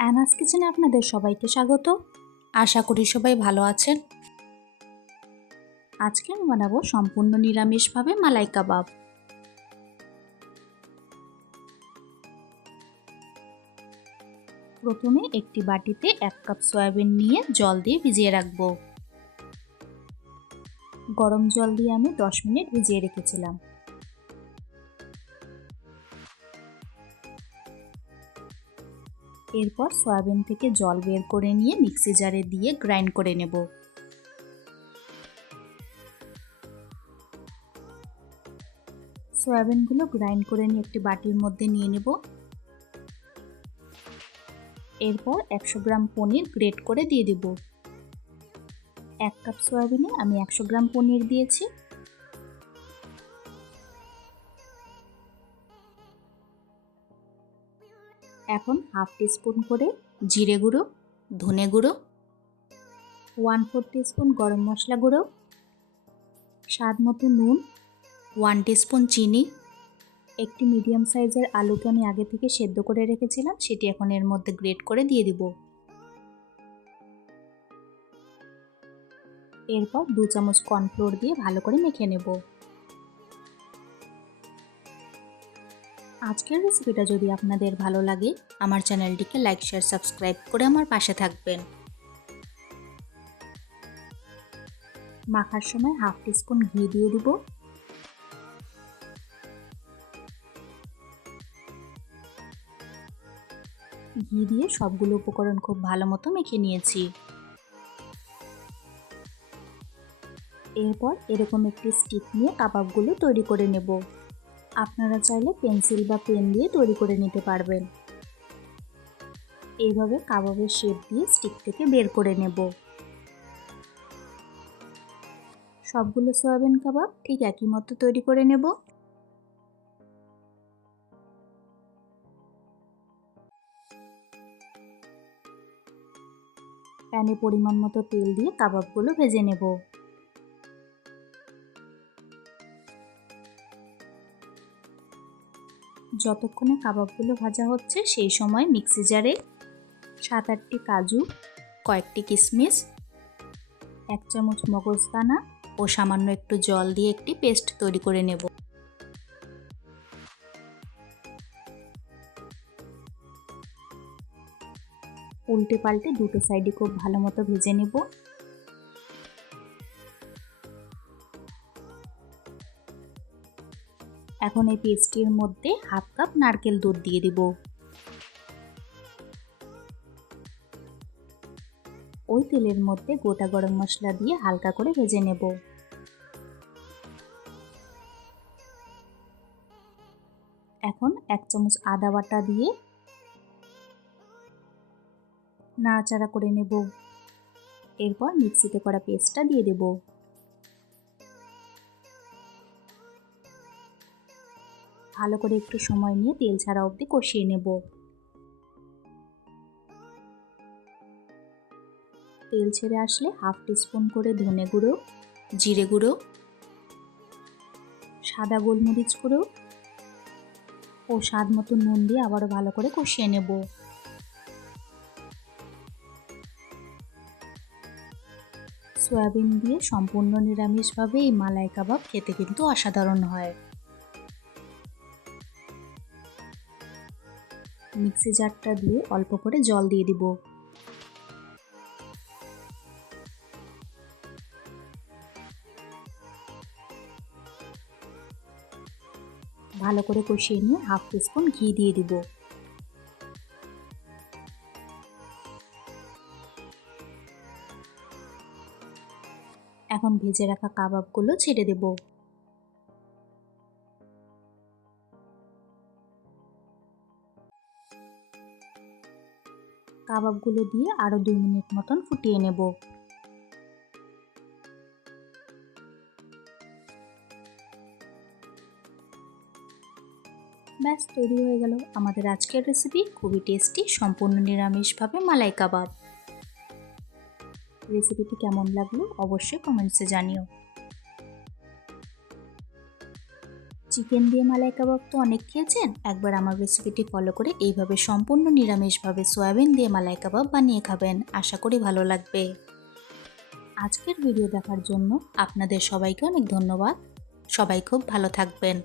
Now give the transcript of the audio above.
অ্যানাস কিচেনে আপনাদের সবাইকে স্বাগত। আশা করি সবাই ভালো আছেন। আজকে আমি বানাবো সম্পূর্ণ নিরামিষভাবে মালাই কাবাব। প্রথমে একটি বাটিতে 1 কাপ সয়াবিন নিয়ে জল দিয়ে ভিজিয়ে রাখবো। গরম জল দিয়ে আমি 10 মিনিট ভিজিয়ে রেখেছিলাম। এরপর সয়াবিন থেকে জল বের করে নিয়ে মিক্সি জারে দিয়ে গ্রাইন্ড করে নেব। সয়াবিনগুলো গ্রাইন্ড করে নিয়ে একটি বাটির মধ্যে নিয়ে নেব। এরপর 100 গ্রাম পনির গ্রেট করে দিয়ে দেব। 1 কাপ সয়াবিনে আমি 100 গ্রাম পনির দিয়েছি। এখন হাফ টিস্পুন করে জিরে গুঁড়ো, ধনে গুঁড়ো, 1/4 টিস্পুন গরম মশলা গুঁড়ো, স্বাদ মতো নুন, 1 টিস্পুন চিনি, একটি মিডিয়াম সাইজের আলুকে আমি আগে থেকে সেদ্ধ করে রেখেছিলাম, সেটি এখন এর মধ্যে গ্রেট করে দিয়ে দিব। এরপর 2 চামচ কর্নফ্লোর দিয়ে ভালো করে মেখে নেব। আজকের রেসিপিটা যদি আপনাদের ভালো লাগে আমার চ্যানেলটিকে লাইক, শেয়ার, সাবস্ক্রাইব করে আমার পাশে থাকবেন। মাখার সময় হাফ টিস্পুন ঘি দিয়ে দিব। ঘি দিয়ে সবগুলো উপকরণ খুব ভালো মতো মেখে নিয়েছি। এরপর এরকম একটি স্টিক নিয়ে কাবাবগুলো তৈরি করে নেব। আপনারা চাইলে পেন্সিল বা পেন দিয়ে তৈরি করে নিতে পারবেন। এইভাবে কাবাবের শেপ দিয়ে স্টিক থেকে বের করে নেব। সবগুলো সয়াবিন কাবাব ঠিক একই মতো তৈরি করে নেব। প্যানে পরিমাণ মতো তেল দিয়ে কাবাবগুলো ভেজে নেব। যতক্ষণে কাবাবগুলো ভাজা হচ্ছে সেই সময় মিক্সি জারে 7-8টি কাজু, কয়েকটি কিশমিশ, 1 চামচ মগজদানা ও সামান্য একটু জল দিয়ে একটি পেস্ট তৈরি করে নেব। উল্টে পাল্টে দুটো সাইডে খুব ভালো মতো ভেজে নেব। এখন এই পেস্টটির মধ্যে হাফ কাপ নারকেল দুধ দিয়ে দেব। ওই তেলের মধ্যে গোটা গরম মশলা দিয়ে হালকা করে ভেজে নেব। এখন 1 চামচ আদা বাটা দিয়ে নাড়াচাড়া করে নেব। এরপর মিক্সিতে করা পেস্টটা দিয়ে দেব। ভালো করে একটু সময় নিয়ে তেল ছাড়া অবধি কষিয়ে নেব। তেল ছেড়ে আসলে হাফ টিস্পুন করে ধনে গুঁড়ো, জিরে গুঁড়ো, সাদা গোলমরিচ গুঁড়ো ও স্বাদ মতো নুন দিয়ে আবারও ভালো করে কষিয়ে নেব। সয়াবিন দিয়ে সম্পূর্ণ নিরামিষভাবে এই মালাই কাবাব খেতে কিন্তু অসাধারণ হয়। মিক্সি জারটা দিয়ে অল্প করে জল দিয়ে দিব। ভালো করে কষিয়ে নিয়ে হাফ টিস্পুন ঘি দিয়ে দিব। এখন ভেজে রাখা কাবাবগুলো ছেড়ে দেব। কাবাবগুলো দিয়ে আরও 2 মিনিট মতন ফুটিয়ে নেব। ব্যাস তৈরি হয়ে গেল আমাদের আজকের রেসিপি, খুবই টেস্টি সম্পূর্ণ নিরামিষভাবে মালাই কাবাব। রেসিপিটি কেমন লাগলো অবশ্যই কমেন্টসে জানিও। চিকেন দিয়ে মালাই কাবাব তো অনেক খেয়েছেন, একবার আমার রেসিপিটি ফলো করে এইভাবে সম্পূর্ণ নিরামিষভাবে সয়াবিন দিয়ে মালাই কাবাব বানিয়ে খাবেন। আশা করি ভালো লাগবে। আজকের ভিডিও দেখার জন্য আপনাদের সবাইকে অনেক ধন্যবাদ। সবাই খুব ভালো থাকবেন।